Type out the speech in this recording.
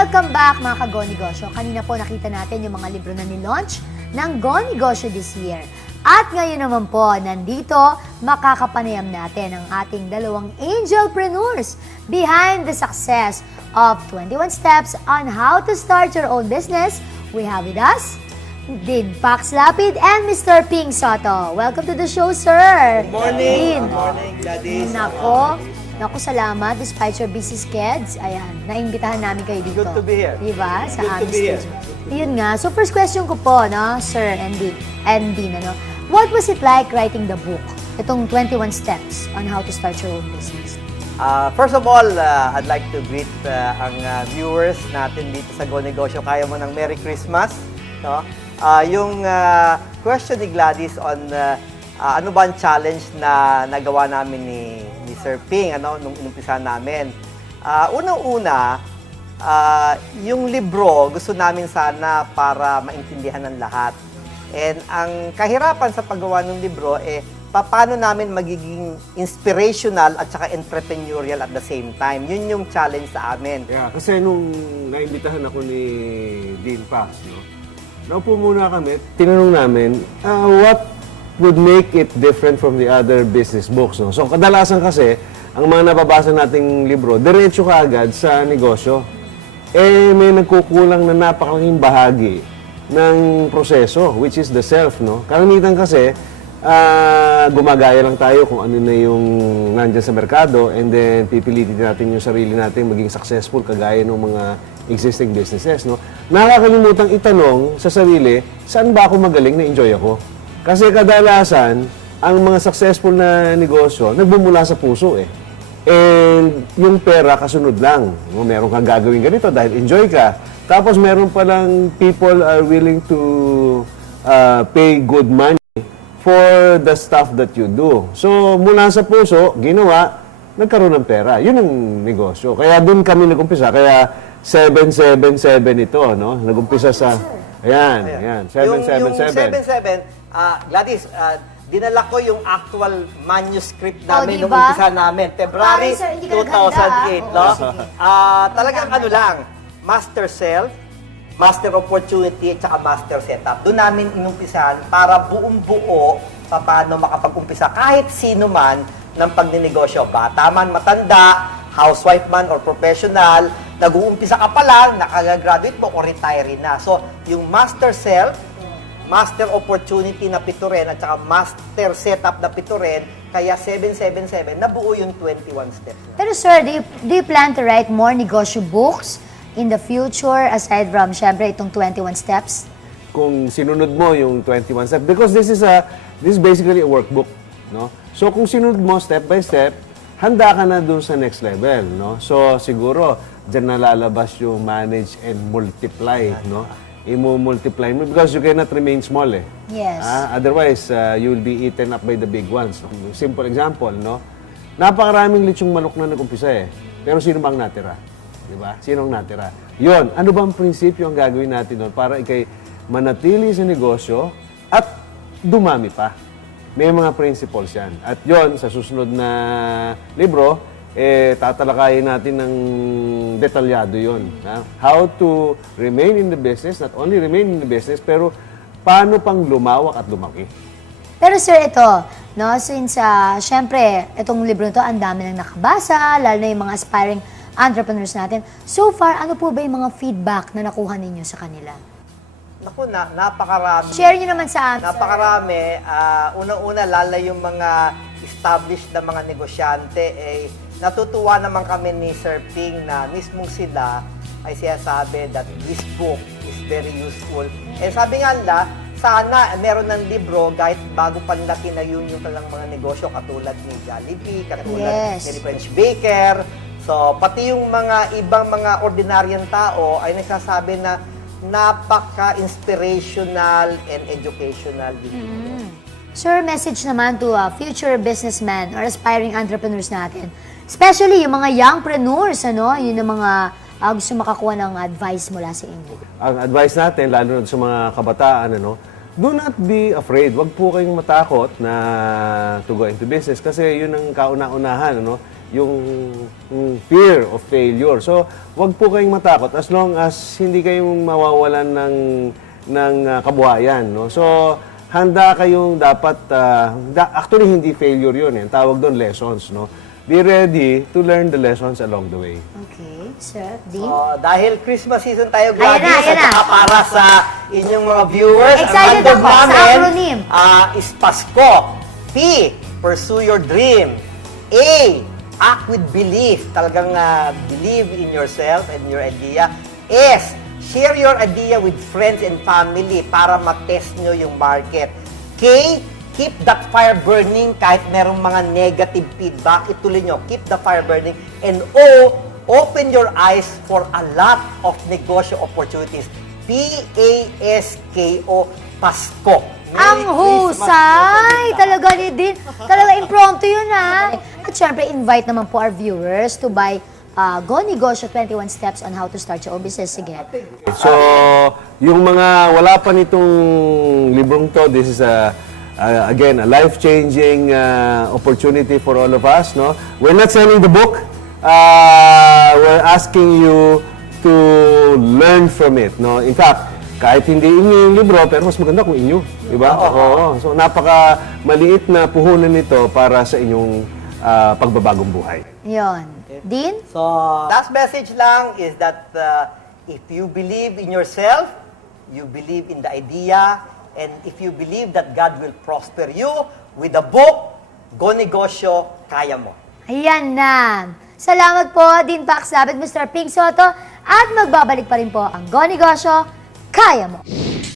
Welcome back mga ka-Go Negosyo. Kanina po nakita natin yung mga libro na ni-launch ng Go Negosyo this year. At ngayon naman po, nandito, makakapanayam natin ang ating dalawang angelpreneurs behind the success of 21 Steps on How to Start Your Own Business. We have with us Dean Pax Lapid and Mr. Ping Soto. Welcome to the show, sir. Good morning. Dean. Good morning, Gladys. Naku, salamat. Despite your busy schedule, ayan, naimbitahan namin kayo dito. Good to be here. Diba? Sa Good to aming be here. stage. Yun nga. So, first question ko po, no, Sir and Dean, ano, what was it like writing the book? Itong 21 Steps on How to Start Your Own Business. First of all, I'd like to greet ang viewers natin dito sa Go Negosyo. Kaya mo ng Merry Christmas. No? Yung question ni Gladys on ano ba ang challenge na nagawa namin ni Sir Ping nung inumpisa namin. Unang-una, yung libro gusto namin sana para maintindihan ng lahat. And ang kahirapan sa paggawa ng libro paano namin magiging inspirational at saka entrepreneurial at the same time. Yun yung challenge sa amin. Yeah, kasi nung naimbitahan ako ni Dean Pax, naupo muna kami, tinanong namin, what would make it different from the other business books? No? So, kadalasan kasi, ang mga nababasa nating libro, diretso ka agad sa negosyo. May nagkukulang na napakalaking bahagi ng proseso, which is the self. No? Karamitan kasi, gumagaya lang tayo kung ano na yung nandyan sa merkado and then pipilitin natin yung sarili natin maging successful kagaya ng mga existing businesses. No? Nakakalimutang itanong sa sarili, saan ba ako magaling na enjoy ako? Kasi kadalasan, ang mga successful na negosyo, nagbumula sa puso And yung pera, kasunod lang. Meron kang gagawin ganito dahil enjoy ka. Tapos meron palang people are willing to pay good money for the stuff that you do. So, mula sa puso, ginawa, nagkaroon ng pera. Yun ang negosyo. Kaya doon kami nag-umpisa. Kaya 777 ito, no? Nag-umpisa sa... Ayan. 777. Yung 77, Gladys, dinala ko yung actual manuscript namin nung diba? umpisa namin. February Sir, hindi ka 2008. No? sige. Talagang lang, master self, master opportunity, at saka master setup. Doon namin inumpisahan para buong-buo paano makapag-umpisa kahit sino man ng pagninegosyo. Bata man, matanda, housewife man or professional, nag-uumpisa ka pa lang, nakagagraduate mo o retiree na. So, yung master self, master opportunity na pito rin, at saka master setup na pito rin, kaya 777, nabuo yung 21 steps. Pero sir, do you plan to write more negosyo books in the future aside from, syempre, itong 21 steps? Kung sinunod mo yung 21 steps, because this is basically a workbook, no? So kung sinunod mo step by step, handa ka na dun sa next level, no? So siguro diyan nalalabas yung manage and multiply, no? I-multiply mo because you cannot remain small Yes. Otherwise, you will be eaten up by the big ones. Simple example, no? Napakaraming lechong manok na nag-umpisa Pero sino bang natira? Diba? Sino ang natira? Yun, ano bang prinsipyo ang gagawin natin doon para ikay manatili sa negosyo at dumami pa? May mga principles yan. At yon sa susunod na libro, tatalakayin natin ng detalyado yon. How to remain in the business, not only remain in the business, pero paano pang lumawak at lumaki. Pero sir, ito, no, since, syempre, itong libro nito, ang dami nang nakabasa, lalo na yung mga aspiring entrepreneurs natin. So far, ano po ba yung mga feedback na nakuha ninyo sa kanila? Naku, napakarami. Share nyo naman sa amin, Napakarami. Unang-una, lalo yung mga established na mga negosyante, natutuwa naman kami ni Sir Ping na mismong sila ay sinasabi that this book is very useful. Sabi nga nila, sana meron ng libro kahit bago pa nila tinayo yung kanilang mga negosyo katulad ni Jollibee, katulad ni French Baker. So, pati yung mga ibang mga ordinaryang tao ay nagsasabi na napaka-inspirational and educational din. Sir, message naman to future businessmen or aspiring entrepreneurs natin. Especially yung mga youngpreneurs, yun yung mga gusto makakuha ng advice mula sa inyo. Ang advice natin, lalo na sa mga kabataan, do not be afraid. Huwag po kayong matakot na to go into business kasi yun ang kauna-unahan. yung fear of failure. So, wag po kayong matakot as long as hindi kayong mawawalan ng kabuhayan, no? So, handa kayong dapat actually hindi failure 'yun, eh. Tawag doon lessons, no? Be ready to learn the lessons along the way. Okay, Sir Dean? Dahil Christmas season tayo, Ayan Gladys, na, ayan at na. saka para sa inyong mga viewers, Excited ang handog ako sa namin, acronym. is Pasko. P, pursue your dream. A, act with belief. Talagang believe in yourself and your idea. S, share your idea with friends and family para mag-test nyo yung market. K, keep that fire burning kahit merong mga negative feedback. Ituloy nyo, keep the fire burning. And O, open your eyes for a lot of negosyo opportunities. P-A-S-K-O, Pasko. Merry Ang Christmas po husay! sa Talaga ni Dean. Talaga impromptu yun, ha? At syempre, invite naman po our viewers to buy Go Negosyo 21 Steps on How to Start Your Own Business. Sige. So, yung mga wala pa nitong librong to, this is again, a life-changing opportunity for all of us, no? We're not selling the book. We're asking you to learn from it, no? In fact, kahit hindi inyo yung libro, pero mas maganda kung inyo, di ba? Oo. So, napaka maliit na puhunan nito para sa inyong pagbabagong buhay. Yun. Dean? So, last message lang is that if you believe in yourself, you believe in the idea, and if you believe that God will prosper you with the book, Go Negosyo, kaya mo. Ayan na. Salamat po, Dean Pax David, Mr. Pink Soto. At magbabalik pa rin po ang Go Negosyo, kaya mo.